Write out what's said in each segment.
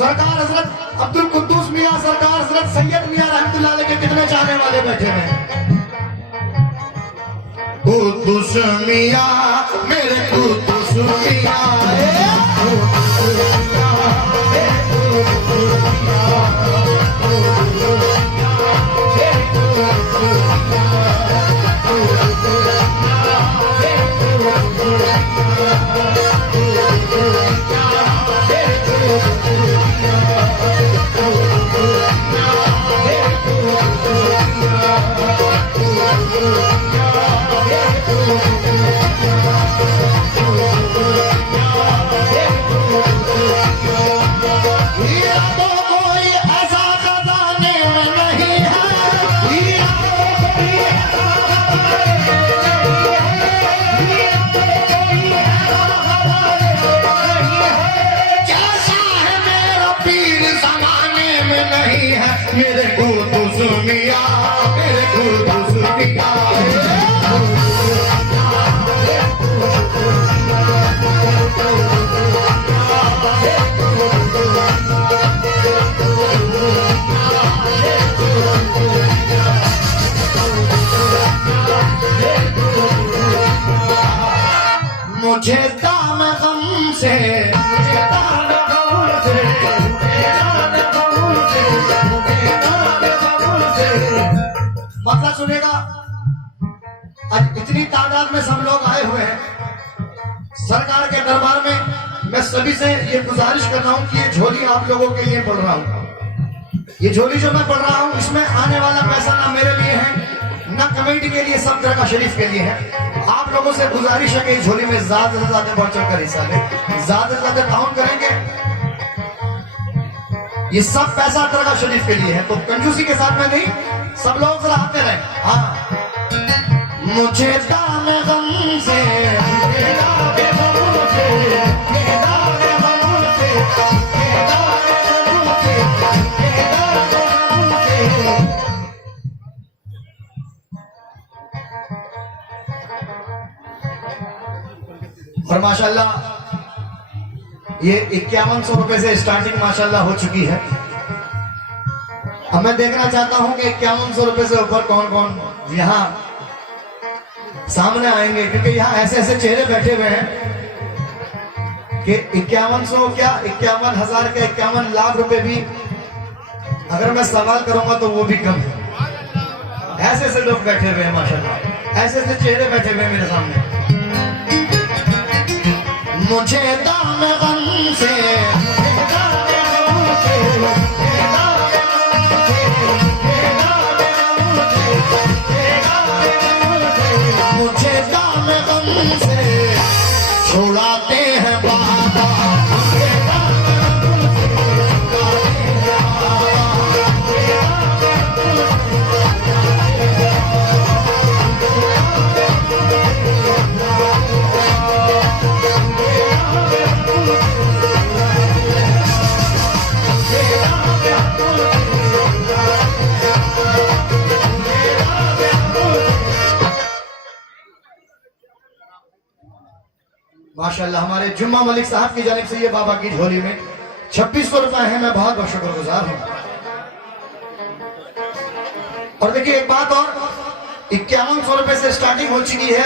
सरकार हजरत अब्दुल कुद्दूस मियां, सरकार हजरत सैयद मियां रहमतुल्लाह अलैह के कितने चाहने वाले बैठे हुए हैं। कुद्दूस मियां मेरे कुद्दूस मियां, मेरे कुद्दूस मियां, मेरे कुद्दूस मियां। मुझे दाम गम से, मतलब सुनेगा। आज इतनी तादाद में सब लोग आए हुए हैं सरकार के दरबार में। मैं सभी से ये गुजारिश कर रहा हूं कि ये झोली आप लोगों के लिए पढ़ रहा हूं। ये झोली जो मैं पढ़ रहा हूं इसमें आने वाला पैसा ना मेरे लिए है ना कमेटी के लिए, सब दरगाह शरीफ के लिए है। आप लोगों से गुजारिश है कि इस झोली में ज्यादा से ज्यादा बढ़ चढ़ कर हिस्सा लें, ज्यादा से ज्यादा ताउन करेंगे। ये सब पैसा दरगाह शरीफ के लिए है, तो कंजूसी के साथ में नहीं, सब लोग जरा आते रहे। हाँ, मुझे दाम गम से, और माशाल्लाह ये 5100 रुपए से स्टार्टिंग माशाल्लाह हो चुकी है। अब मैं देखना चाहता हूं कि 5100 रुपए से ऊपर कौन कौन यहाँ सामने आएंगे, क्योंकि यहाँ ऐसे ऐसे चेहरे बैठे हुए हैं कि 5100 क्या 51,000 के 51 लाख रुपए भी अगर मैं सवाल करूंगा तो वो भी कम है। ऐसे ऐसे लोग बैठे हुए हैं माशाल्लाह, ऐसे ऐसे चेहरे बैठे हुए हैं मेरे सामने। मुझे दाम गम से, मुझे दाम गम से छुड़ाते हैं बाबा। माशाल्लाह हमारे जुम्मा मलिक साहब की जानिब से ये बाबा की झोली में 2600 रुपए है। मैं बहुत बहुत शुक्रगुजार हूं। और देखिए एक बात और, 5100 रुपए से स्टार्टिंग हो चुकी है,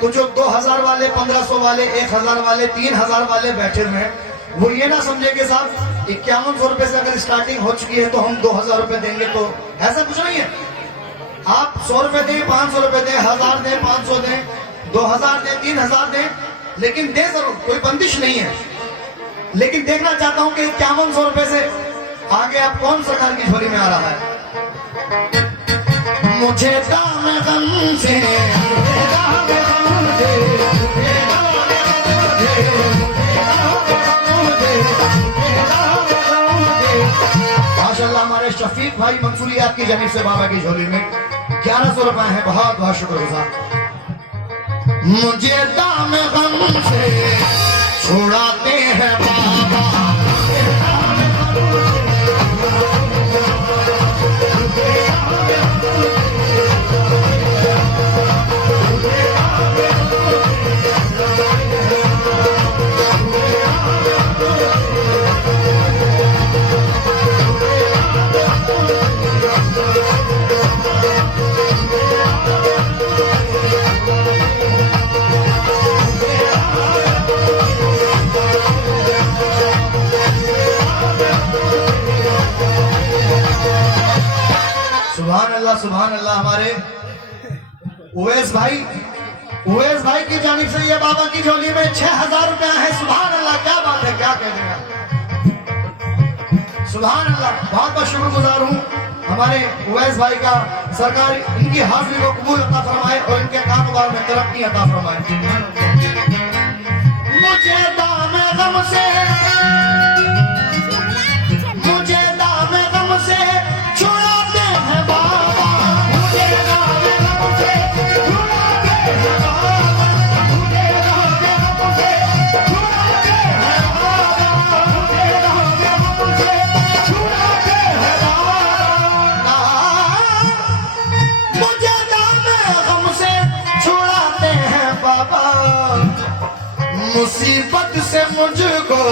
तो जो 2000 वाले, 1500 वाले, 1000 वाले, 3000 वाले बैठे हुए हैं वो ये ना समझे कि साहब 5100 रुपए से अगर स्टार्टिंग हो चुकी है तो हम 2000 रुपए देंगे, तो ऐसा कुछ नहीं है। आप 100 रुपए दें, 500 रुपए दें, 1000 दें, 500 दें, 2000 दें, 3000 दें, लेकिन दे जरूर, कोई बंदिश नहीं है। लेकिन देखना चाहता हूं कि 5100 रुपए से आगे आप कौन सरकार की झोली में आ रहा है। मुझे दाम गम से, माशाल्लाह हमारे शफीक भाई मंसूरी आपकी जानिब से बाबा की झोली में 1100 रुपए है। बहुत बहुत शुक्रगुजार। मुझे दाम गम से छुड़ाते हैं बाबा। सुभान अल्लाह। हमारे उवैस भाई की जानिब से ये बाबा की झोली में 6000 रुपया है। सुभान अल्लाह, क्या बात है, क्या कहने का। सुभान अल्लाह, बहुत बहुत शुक्रगुजार हूँ हमारे उवैस भाई का। सरकार इनकी हाजिरी को कबूल अता फरमाए और इनके कारोबार में तरक्की अता फरमाए। मुझे दाम गम से छुड़ाते हैं बाबा, मुझे दाम गम से छुड़ाते हैं बाबा, मुझे दाम गम से छुड़ाते हैं बाबा, मुझे दाम गम से छुड़ाते हैं बाबा, मुझे दाम गम से छुड़ाते हैं बाबा। मुसीबत से मुझको,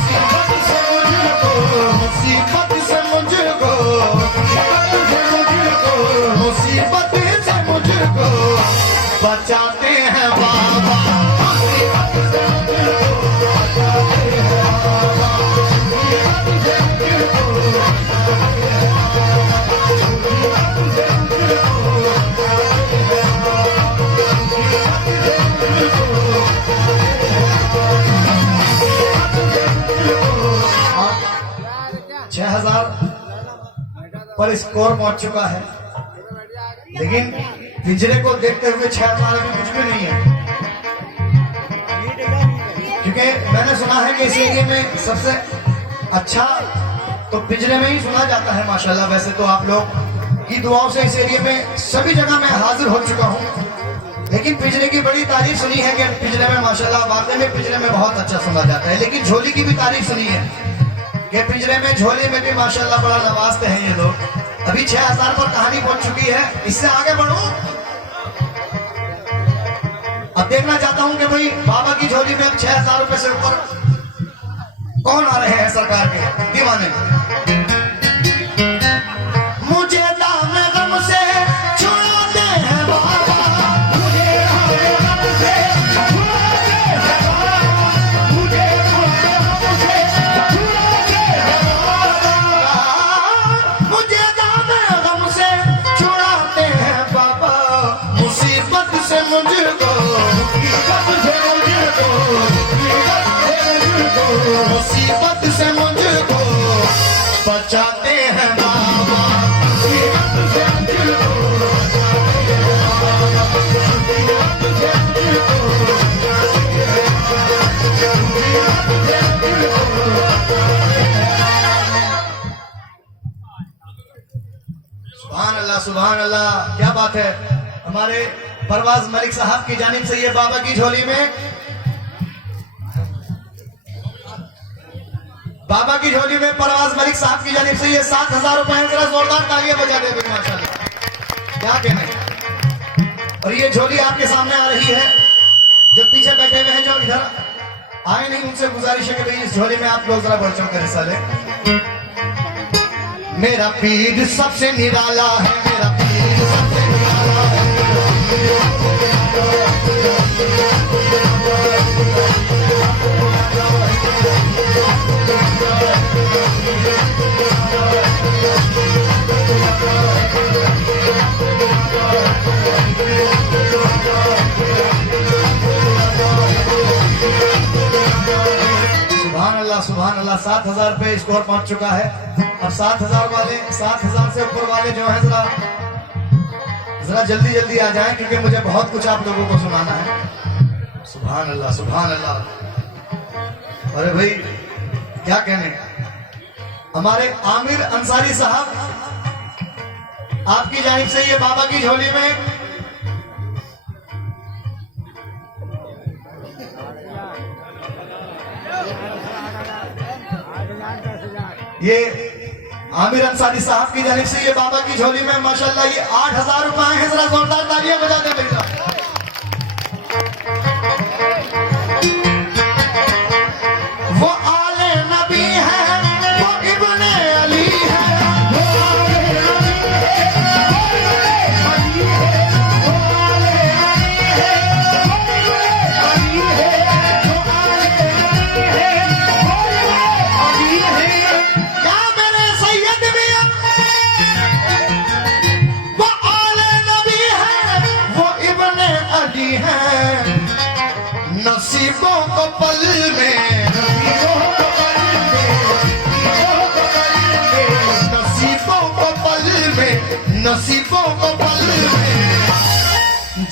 मुसीबत से मुझको, मुसीबत से मुझको बचाते हैं बाबा, मुसीबत से मुझको बचाते हैं बाबा, मुसीबत से मुझको बचाते हैं पर स्कोर पहुंच चुका है, लेकिन पिंजरे को देखते हुए 6000 अभी कुछ भी नहीं है, क्योंकि मैंने सुना है कि इस एरिया में सबसे अच्छा तो पिंजरे में ही सुना जाता है माशाल्लाह। वैसे तो आप लोग की दुआओं से इस एरिया में सभी जगह मैं हाजिर हो चुका हूँ, लेकिन पिंजरे की बड़ी तारीफ सुनी है कि पिंजरे में माशाल्लाह वाकई में पिंजरे में बहुत अच्छा सुना जाता है। लेकिन झोली की भी तारीफ सुनी है कि पिंजरे में झोली में भी माशाल्लाह बड़ा नवाजते हैं ये लोग। अभी 6000 पर कहानी पहुंच चुकी है, इससे आगे बढ़ूं। अब देखना चाहता हूं कि भाई बाबा की झोली में अब 6000 रुपए से ऊपर कौन आ रहे हैं सरकार के दीवाने। मुझे दाम गम से छुड़ाते हैं बाबा, मुझे दाम गम से छुड़ाते हैं बाबा, मुझे दाम गम से छुड़ाते हैं बाबा, मुझे दाम गम से छुड़ाते हैं बाबा। मुसीबत से मुझको, मुसीबत से मुझको बचाते हैं बाबा, मुसीबत से मुझको बचाते हैं बाबा, मुसीबत से मुझको बचाते हैं बाबा। सुभान अल्लाह, सुभान अल्लाह, क्या बात है। हमारे परवाज मलिक साहब की जानिब से ये बाबा की झोली में, बाबा की झोली में परवाज मलिक साहब की जानिब से ये 7000 रुपए है। जरा जोरदार तालियां बजा दे माशाल्लाह, क्या कहना है। और ये झोली आपके सामने आ रही है, जो पीछे बैठे हुए हैं, जो इधर आए नहीं, उनसे गुजारिश है कि भाई इस झोली में आप लोग जरा बढ़ चढ़ कर हिस्सा लें। मेरा पीर सबसे निराला है, मेरा पीर सबसे निराला है, सुभान अल्लाह। 7000 पे स्कोर पहुंच चुका है। अब 7000 वाले, 7000 से ऊपर वाले जो है जरा जल्दी जल्दी आ जाएं, क्योंकि मुझे बहुत कुछ आप लोगों को सुनाना है। सुभान अल्लाह, सुभान अल्लाह। अरे भाई क्या कहने। हमारे आमिर अंसारी साहब, आपकी जानिब से ये बाबा की झोली में ये आमिर अंसारी साहब की जानिब से ये बाबा की झोली में माशाल्लाह ये 8000 रुपए हैं। जरा जोरदार तालियां बजा दे भैया। वो आले नबी है, वो इब्ने अली है, वो आले नबी है, वो इब्ने अली है, वो आले नबी है, वो इब्ने अली है, वो आले नबी है, वो इब्ने अली है। क्या मेरे सैयद मियां वो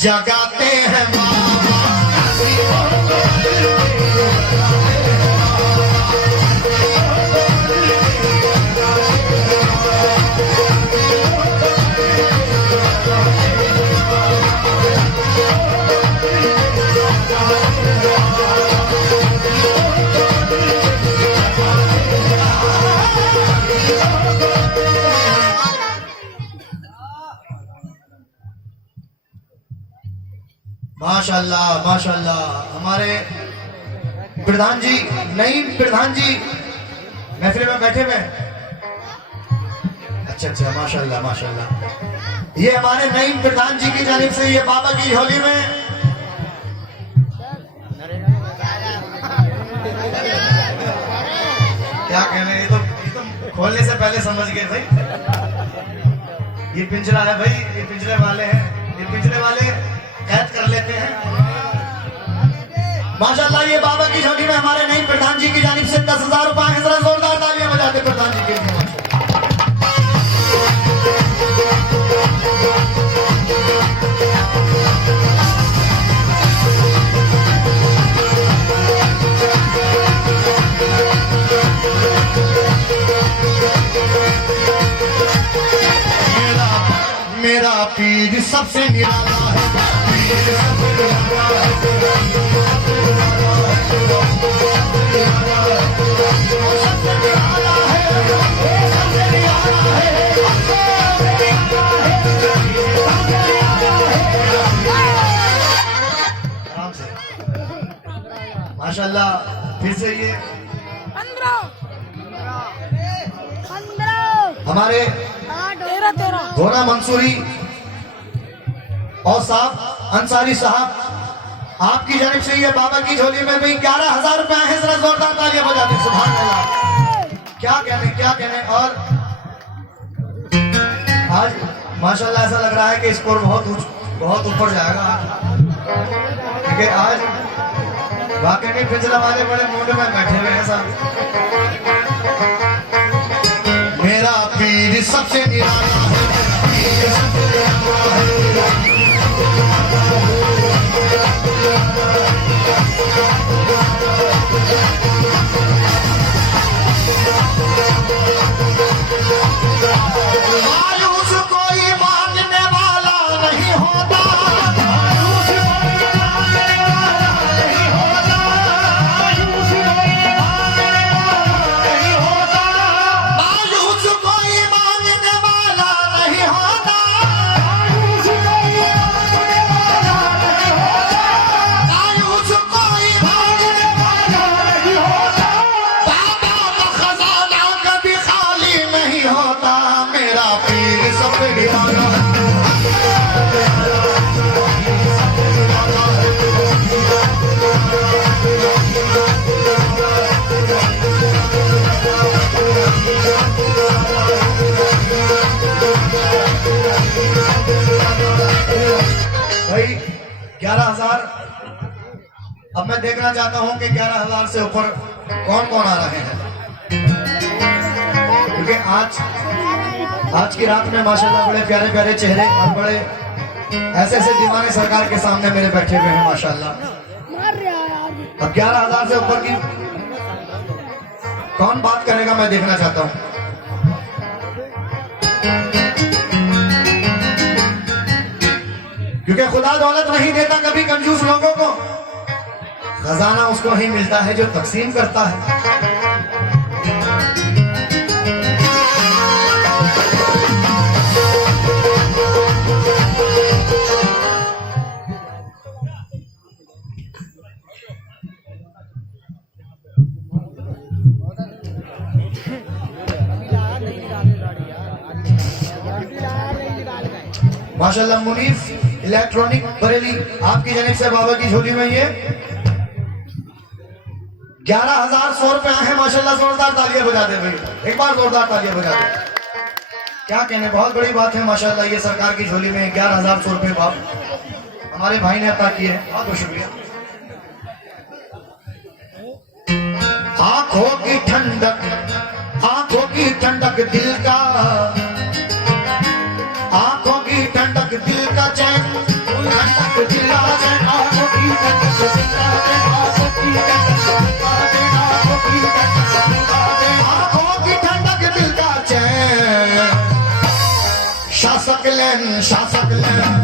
जगाते हैं बाबा। माशाल्लाह माशाल्लाह। हमारे प्रधान जी, नईम प्रधान जी महफिल में बैठे हुए। अच्छा अच्छा, माशाल्लाह माशाल्लाह। ये हमारे नईम प्रधान जी की जानिब से ये बाबा की होली में क्या कहने, ये तो खोलने से पहले समझ गए भाई। ये पिंजरा है भाई, ये पिंजरे वाले हैं, ये पिंजरे वाले कैद कर लेते हैं। माशाल्लाह ये बाबा की झोली में हमारे नईम प्रधान जी की जानिब से 10,000 रुपए हैं। जरा जोरदार तालियां बजाते प्रधान जी के लिए। मेरा पीर सबसे निराला है, माशाल्लाह। फिर से ये 15 हमारे 13 घोड़ा मंसूरी और साहब अंसारी साहब, आपकी जानिब से ये बाबा की झोली में भी 11,000 रुपए हैं। जरा जोरदार तालियां बजाते सुभान अल्लाह। क्या कहने क्या कहने। और आज माशाल्लाह ऐसा लग रहा है कि स्कोर बहुत ऊपर जाएगा, क्योंकि आज वाकई में पिंजरा वाले बड़े मूड में बैठे हुए हैं सब। मेरा पीर सबसे निराला है, मायूस कोई मांगने वाला नहीं होता, भाई 11,000। अब मैं देखना चाहता हूं कि 11,000 से ऊपर कौन कौन आ रहे हैं, क्योंकि आज की रात में माशाल्लाह बड़े प्यारे प्यारे चेहरे और बड़े ऐसे ऐसे दीवाने सरकार के सामने मेरे बैठे हुए हैं माशाल्लाह। अब 11,000 से ऊपर की कौन बात करेगा मैं देखना चाहता हूं। क्योंकि खुदा दौलत नहीं देता कभी कंजूस लोगों को, खजाना उसको ही मिलता है जो तकसीम करता है। माशाल्लाह मुनीफ इलेक्ट्रॉनिक बरेली, आपकी जानिब से बाबा की झोली में ये 11,100 रुपए हैं माशाल्लाह। जोरदार तालियां बजा दे भाई, एक बार जोरदार तालियां बजा दे। क्या कहने, बहुत बड़ी बात है माशाल्लाह। ये सरकार की झोली में 11,100 रुपए बाप हमारे भाई ने अता किए, बहुत बहुत शुक्रिया। आंखों की ठंडक, आंखों की ठंडक दिल का, आंखों की ठंडक दिल का चैन, ठंडक सकलेन शासकलेन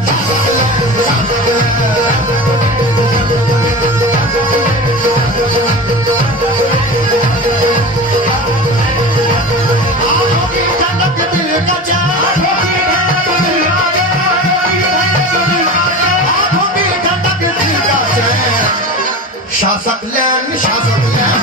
शासकलेन शासकलेन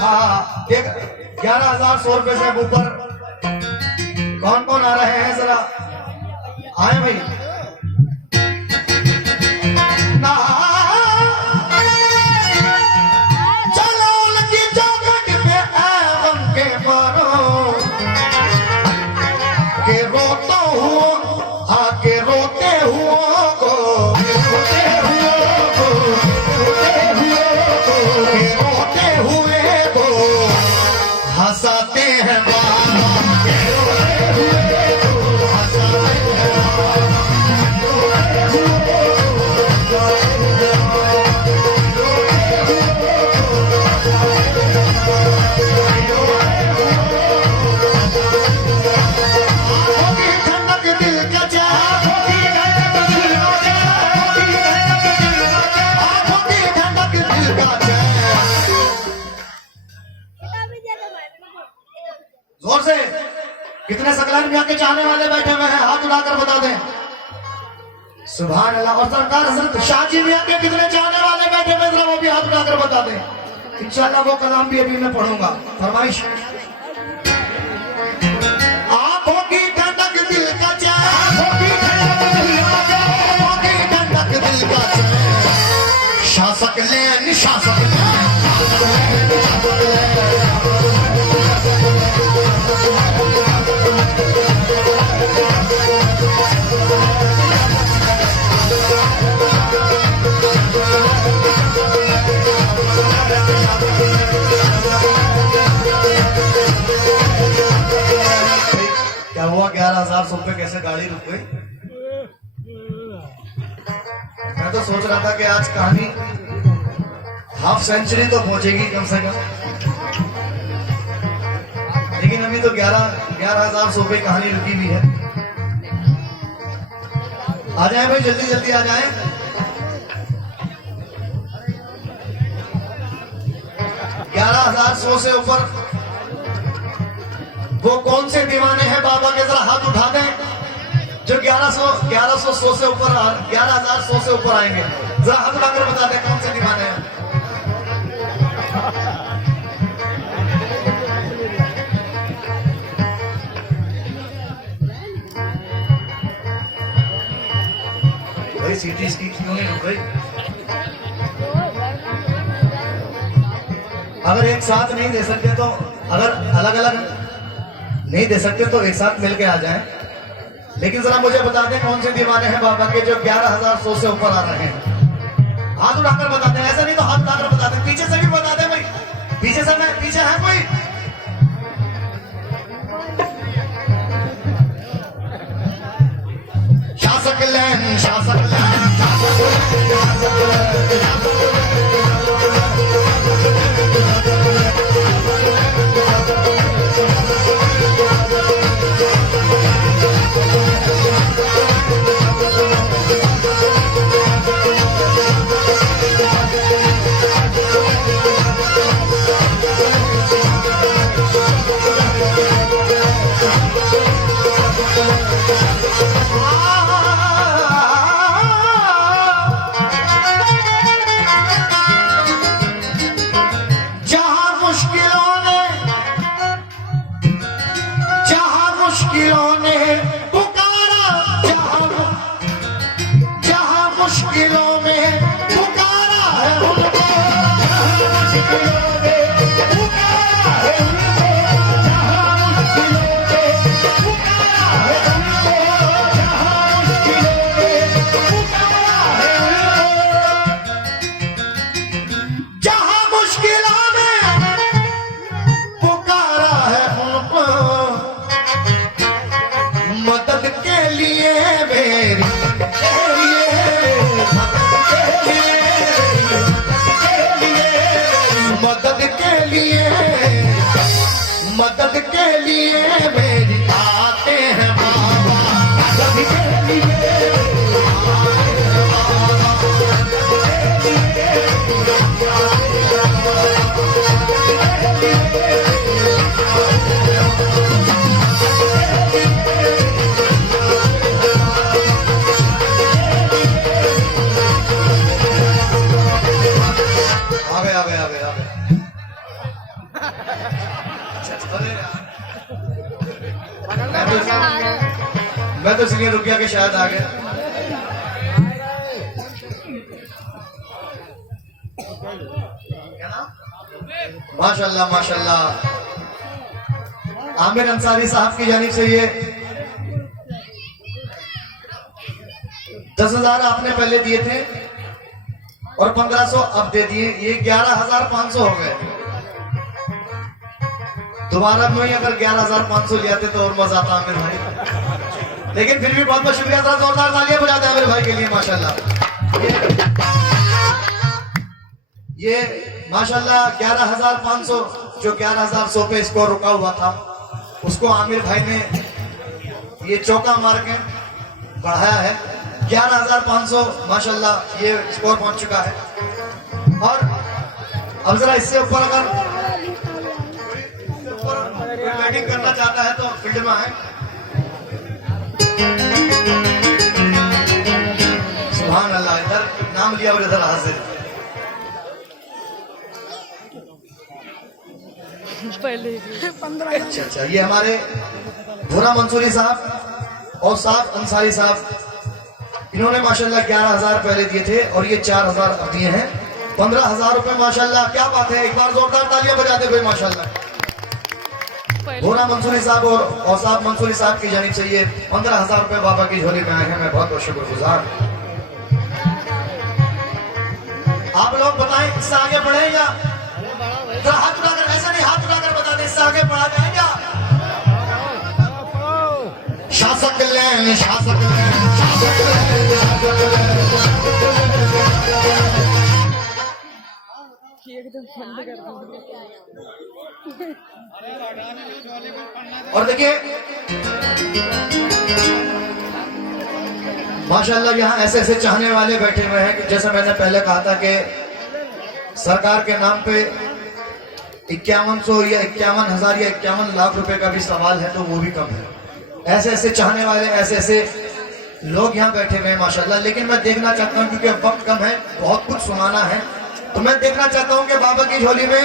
हाँ, 11,100 से ऊपर कौन कौन आ रहे हैं जरा आए भाई ना चलो उनकी चौखट पे आगम के मारो के रोता हुआ आके रोते हुआ को रोते हुए को हंसाते हैं जोर से कितने सकलान मियां के चाहने वाले बैठे हुए हैं हाथ उठाकर बता दें सुभान अल्लाह। और सरकार हजरत शाहजी मियां के कितने चाहने वाले बैठे हुए जरा वो भी हाथ उठाकर बता दें। इंशाल्लाह वो कलाम भी अभी मैं पढ़ूंगा। फरमाइश आंखों की ठंडक दिल का चैन दिल का चैन शासक लेन शासक क्या हुआ 11,000 रुपए कैसे गाड़ी रुक गई? मैं तो सोच रहा था कि आज कहानी हाफ सेंचुरी तो पहुंचेगी कम से कम, लेकिन अभी तो 11,000 रुपए कहानी रुकी हुई है। आ जाए भाई जल्दी जल्दी आ जाए। 11,100 से ऊपर वो कौन से दीवाने हैं बाबा के जरा हाथ उठा दें जो 1100 से ऊपर 11,100 से ऊपर आएंगे। जरा हाथ उठाकर बता दें कौन से दीवाने हैं। भाई सीटी इसकी क्यों नहीं रुक गई? अगर एक साथ नहीं दे सकते तो अगर अलग अलग नहीं दे सकते तो एक साथ मिलके आ जाएं। लेकिन जरा मुझे बता दें कौन से दीवाने हैं बाबा के जो 11,100 से ऊपर आ रहे हैं। हाथ उठाकर बता दें, ऐसा नहीं तो हाथ उठाकर बता दें। पीछे से भी बता दें भाई, पीछे से मैं पीछे है कोई? शासक लैन शासक लैन मुश्किलों ने पुकारा मुश्किलों में पुकारा है उनको, मुश्किलों में पुकारा है उनको, मुश्किलों में पुकारा है उनको, मुश्किलों में पुकारा है उनको, जहां मुश्किलों में पुकारा है उनको, मदद के लिए मेरी मदद के लिए मेरी आते हैं बाबा, मदद के लिए आवे मैं तो इसलिए रुक गया कि शायद आ गया। माशाल्लाह माशाल्लाह। आमिर अंसारी साहब की जानिब से ये 10,000 आपने पहले दिए थे और 1500 अब दे दिए, ये 11,500 हो गए। दोबारा में अगर 11,500 ले आते तो और मजा आता आमिर भाई, लेकिन फिर भी बहुत बहुत शुक्रिया, जोरदार तालियां बजाते हैं आमिर भाई के लिए माशाल्लाह। ये माशाल्लाह 11,500 जो 11,100 पे स्कोर रुका हुआ था उसको आमिर भाई ने ये चौका मार के बढ़ाया है। 11,500 माशाल्लाह ये स्कोर पहुंच चुका है। और अब जरा इससे ऊपर अगर बैटिंग करना चाहता है तो फील्ड में आए। सुभान अल्लाह, इधर नाम लिया और इधर हाजिर। पहले 15। अच्छा, ये हमारे भूरा मंसूरी साहब और साहब अंसारी साहब, इन्होंने माशाल्लाह 11,000 पहले दिए थे और ये 4,000 अब दिए हैं। 15,000 रुपए माशाल्लाह, क्या बात है। एक बार जोरदार तालियां बजाते हुए माशाल्लाह। भोरा मंसूरी साहब और साहब मंसूरी साहब की जानिब से ये 15,000 रुपए बाबा की झोली में आए हैं। मैं बहुत बहुत शुक्रगुजार। आप लोग बताएं इससे आगे बढ़े या हाथ उठाकर, ऐसा नहीं हाथ उठाकर बता दें, इससे आगे बढ़ा जाए क्या? शासक लैन, शासक लैन, शासक लैन, शासक लैन। एकदम बंद कर दो। और देखिए माशाल्लाह यहाँ ऐसे ऐसे चाहने वाले बैठे हुए हैं कि जैसे मैंने पहले कहा था कि सरकार के नाम पे 5100 या 51,000 या 51 लाख रुपए का भी सवाल है तो वो भी कम है। ऐसे ऐसे चाहने वाले, ऐसे ऐसे लोग यहाँ बैठे हुए हैं माशाल्लाह। लेकिन मैं देखना चाहता हूँ क्योंकि वक्त कम है, बहुत कुछ सुनाना है, तो मैं देखना चाहता हूँ कि बाबा की झोली में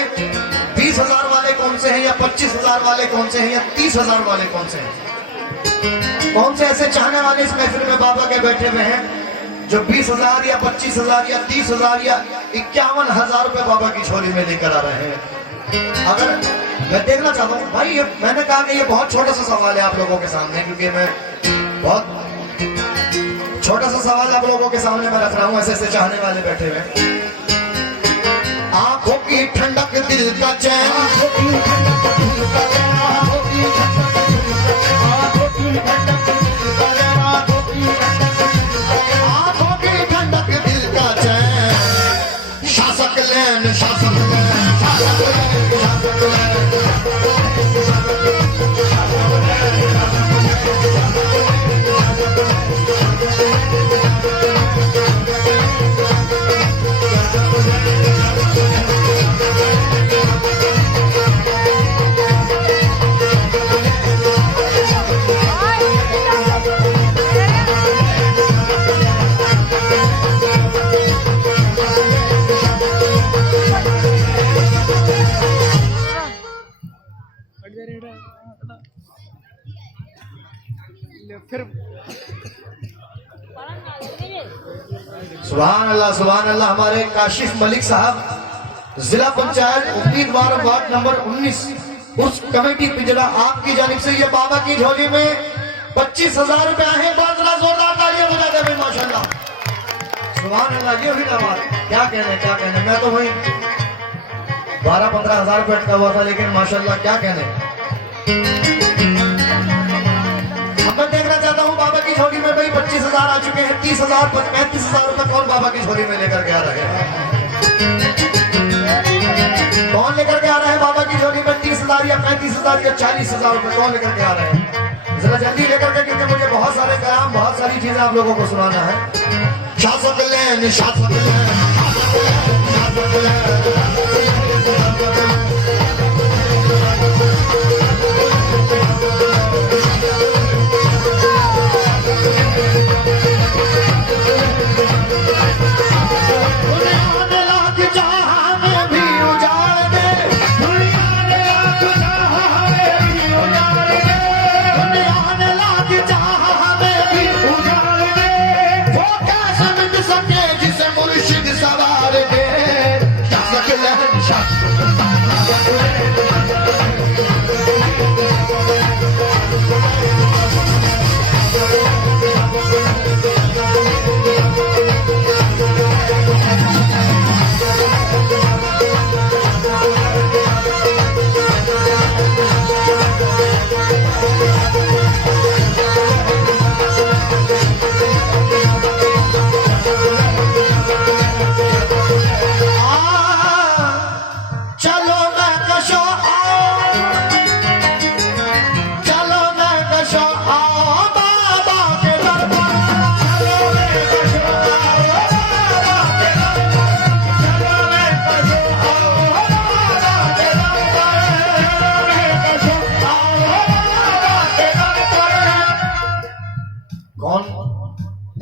20,000 वाले कौन से हैं या 25,000 वाले कौन से हैं या 30,000 वाले कौन से हैं। कौन से ऐसे चाहने वाले इस महफिल में बाबा के बैठे हुए हैं जो 20,000 या 25,000 या 30,000 या 51,000 रुपए बाबा की झोली में लेकर आ रहे हैं। अगर मैं देखना चाहता हूँ भाई, ये मैंने कहा कि ये बहुत छोटा सा सवाल है आप लोगों के सामने, क्योंकि मैं बहुत छोटा सा सवाल आप लोगों के सामने मैं रख रहा हूँ। ऐसे ऐसे चाहने वाले बैठे हुए, आंखों की ठंडक दिल का चैन, आंखों की ठंडक दिल का चैन, आंखों की ठंडक दिल का चैन, शासक लैन, शासक लैन, शासक लैन, शासक लैन। फिर सुभान अल्लाह। हमारे काशिफ मलिक साहब जिला पंचायत उम्मीदवार वार्ड नंबर 19 उस कमेटी पिंजरा आपकी जानिब से ये बाबा की झोली में 25,000 रुपया है। बहुत जरा जोरदार तालियां बजा दे भाई माशाल्लाह। सुभान अल्लाह। ये हुई ना बात, क्या कहने मैं तो वही 12-15 हजार रुपये अटका हुआ था, लेकिन माशाल्लाह क्या कहने। अब मैं देखना चाहता हूँ बाबा की झोली में भाई 25,000 आ चुके हैं, 30,000 35,000 रुपये कौन बाबा की झोली में लेकर के आ रहे हैं? कौन लेकर के आ रहा है बाबा की झोली में 30,000 या 35,000 या 40,000 रुपये कौन लेकर के आ रहे हैं? जरा जल्दी लेकर के, क्योंकि मुझे बहुत सारे कलाम बहुत सारी चीजें आप लोगों को सुनाना है।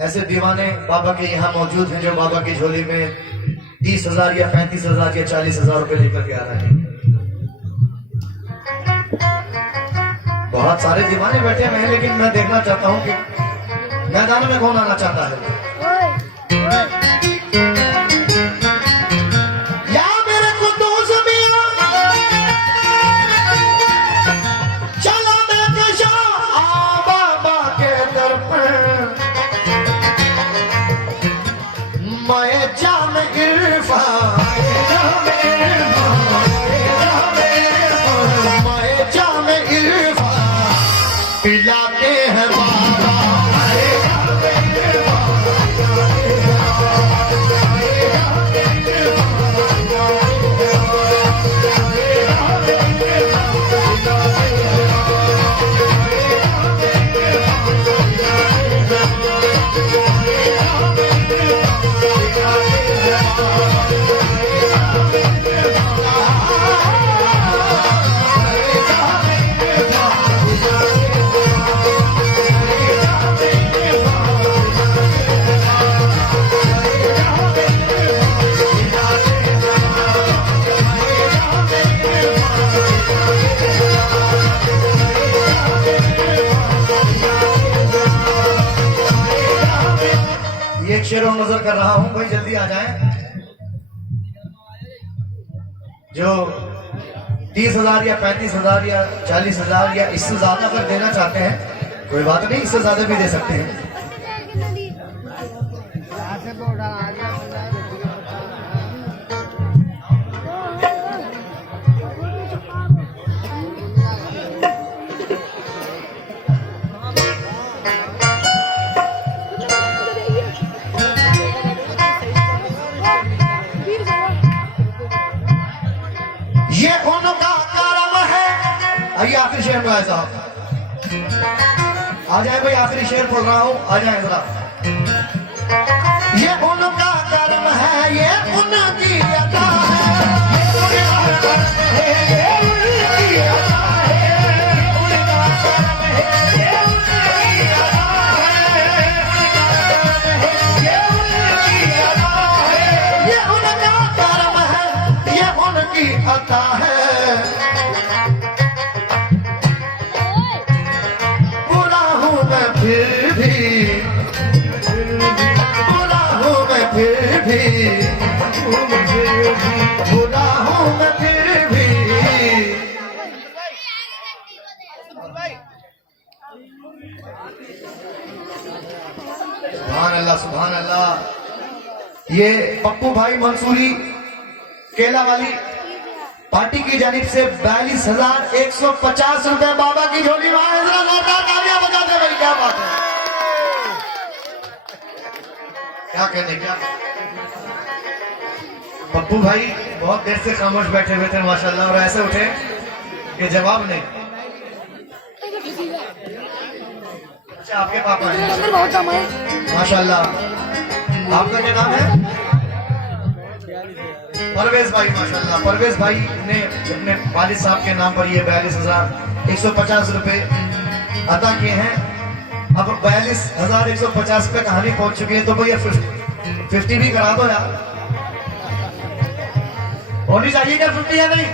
ऐसे दीवाने बाबा के यहाँ मौजूद हैं जो बाबा की झोली में 30,000 या 35,000 या 40,000 रुपए लेकर के आ रहे हैं? बहुत सारे दीवाने बैठे हुए हैं, लेकिन मैं देखना चाहता हूँ कि मैदान में कौन आना चाहता है। पिलाते हैं बाबा एक शेर और नजर कर रहा हूं भाई, जल्दी आ जाएं। जो 30,000 या 35,000 या 40,000 या इससे ज्यादा अगर देना चाहते हैं कोई बात नहीं, इससे ज्यादा भी दे सकते हैं। ये उनका करम है। आइए आखिरी शेर में आए साहब, आ जाए भाई, आखिरी शेर बोल रहा हूं, आ जाए जरा। ये उनका करम है, ये उनकी अदा अता है। बुरा हूं मैं फिर भी भी, बुरा हूँ मैं फिर भी। सुभान अल्लाह, सुभान अल्लाह। ये पप्पू भाई मंसूरी केला वाली पार्टी की जानिब से 42,150 रुपए बाबा की झोली में आए। जरा जोरदार तालियां बजाते भाई, क्या बात है, क्या कहने, क्या पप्पू भाई बहुत देर से खामोश बैठे हुए थे माशाल्लाह, और ऐसे उठे कि जवाब नहीं। अच्छा, आपके पापा हैं माशाल्लाह। आपका क्या नाम है? परवेज भाई माशाल्लाह। परवेज भाई ने अपने वालिद साहब के नाम पर ये 42,150 रुपए अदा किए हैं। अब 42,150 पे कहानी पहुंच चुकी है, तो भैया 50 भी करा दो यार। होनी चाहिए क्या 50 या नहीं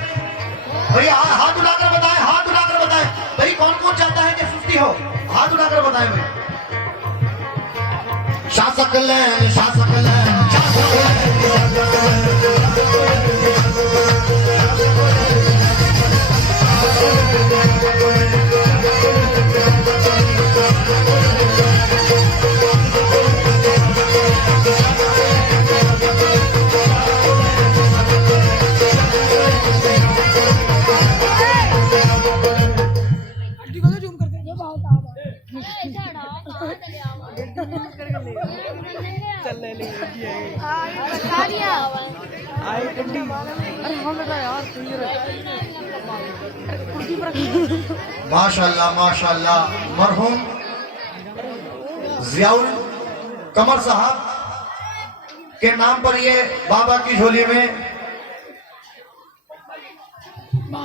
भैया? हाथ उठाकर बताएं, हाथ उठाकर बताएं भाई, कौन कौन चाहता है कि 50 हो? हाथ उठाकर बताएं भाई। शासक लैन, शासक लैन, शासक लैन। माशाल्लाह माशाल्लाह। मरहूम जियाउल कमर साहब के नाम पर ये बाबा की झोली में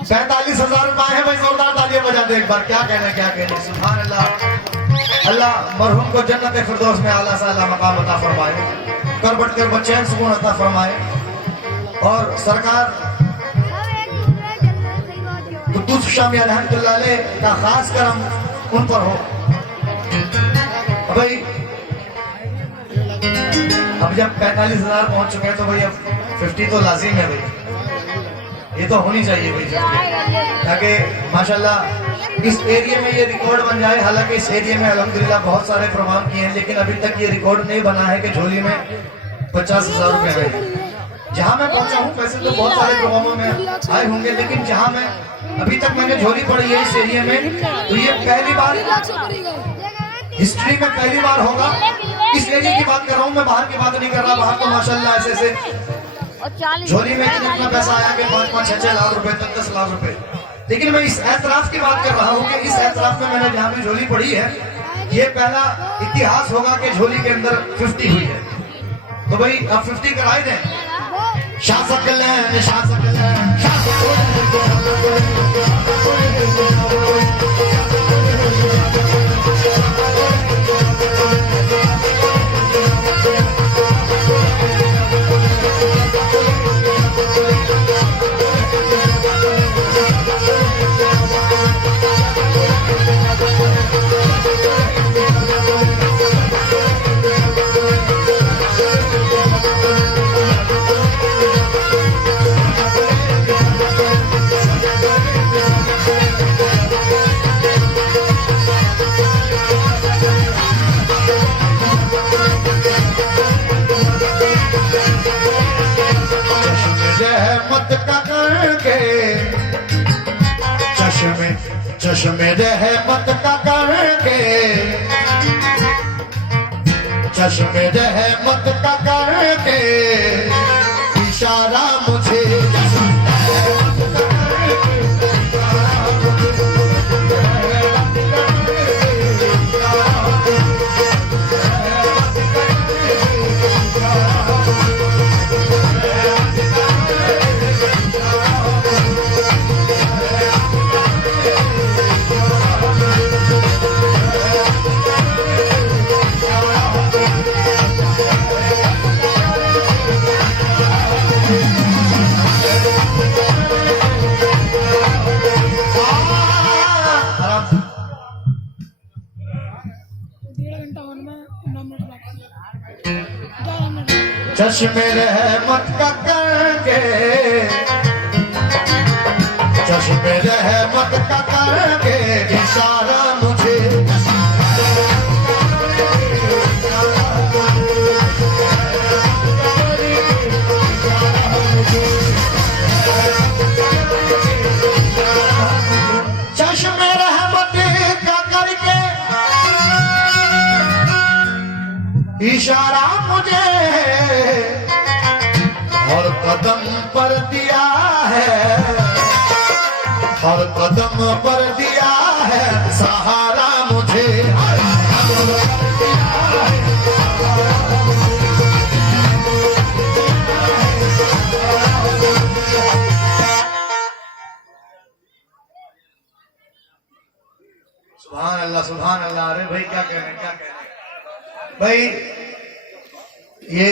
45,000 रुपए है भाई। जोरदार तालियां बजा दे एक बार। क्या कहने, क्या कहने, सुभान अल्लाह। अल्लाह मरहूम को जन्नत फिरदौस में आला से आला मकाम अता फरमाए, कर बढ़ कर बच्चैन सुकून अता फरमाए। और सरकार कुतुब शामी अलहम्दुलिल्लाह अलैह का खास करम उन पर हो। भाई अब जब 45,000 पहुंच चुके हैं तो भाई अब 50 तो लाजिम है भाई, ये तो होनी चाहिए भाई, ताकि माशाल्लाह इस एरिया में ये रिकॉर्ड बन जाए। हालांकि इस एरिया में अल्हम्दुलिल्लाह बहुत सारे प्रोग्राम किए हैं, लेकिन अभी तक ये रिकॉर्ड नहीं बना है कि झोली में 50,000 रुपए है। जहां मैं पहुंचा हूं, वैसे तो बहुत सारे प्रोग्रामों में आए होंगे, लेकिन जहां मैं अभी तक मैंने झोली पड़ी है इस एरिया में, तो ये पहली बार हिस्ट्री में पहली बार होगा। इस एरिया की बात कर रहा हूँ मैं, बाहर की बात नहीं कर रहा। बाहर तो माशाल्लाह ऐसे ऐसे झोली में इतना पैसा आया कि 5-5, 6-6 लाख रुपए, 10-10 लाख रुपए। लेकिन मैं इस एतराफ की बात कर रहा हूँ कि इस एतराफ में मैंने जहाँ भी झोली पड़ी है, ये पहला इतिहास होगा कि झोली के अंदर 50 हुई है। तो भाई अब 50 कराई दें। शासक लैन, शासक लैन, शासक चश्मे रहमत का करके, चश्मे रहमत का करके इशारा मुझे चश्मे रहमत का करके, चश्मे रहमत का करके इशारा मुझे, चश्मे रहमत का करके इशारा मुझे हर कदम पर दिया है, हर कदम पर दिया है सहारा मुझे, सुभान अल्लाह सुभान अल्लाह। अरे भाई क्या कह रहे हैं, क्या कह रहे हैं भाई। ये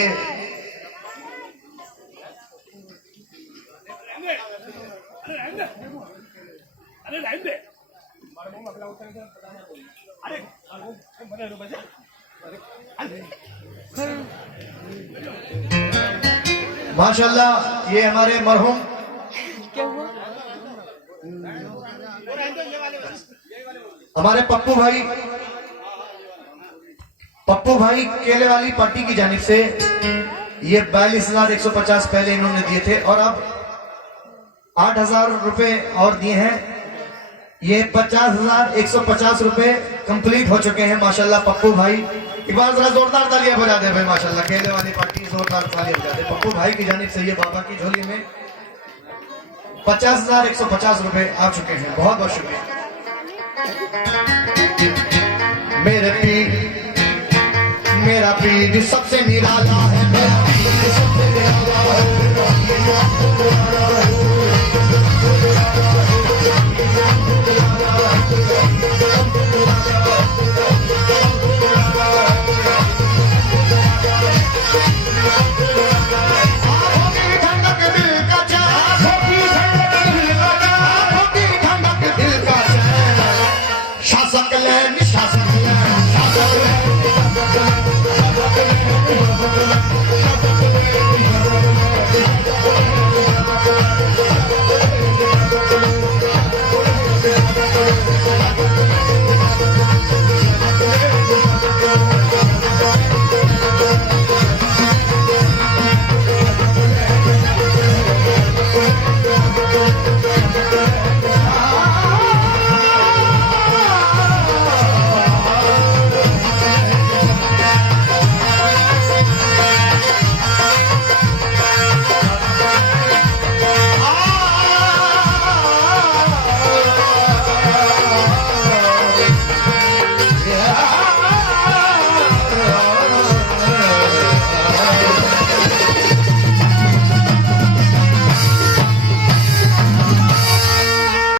माशाल्लाह ये हमारे मरहूम क्या हुआ? हमारे पप्पू भाई केले वाली पार्टी की जानिब से ये 42,150 पहले इन्होंने दिए थे और अब 8,000 रुपए और दिए हैं। ये 50,150 रुपए कंप्लीट हो चुके हैं माशाल्लाह। पप्पू भाई एक बार जरा जोरदार तालियां बजा दे भाई माशाल्लाह। केले वाली पार्टी जोरदार तालियां बजा दे। पप्पू भाई की जानिब से ये बाबा की झोली में 50,150 रुपए आ चुके हैं। बहुत बहुत शुक्रिया। मेरा पीर सबसे निराला है, मेरा पीर सबसे निराला शासक लैन शासक लैन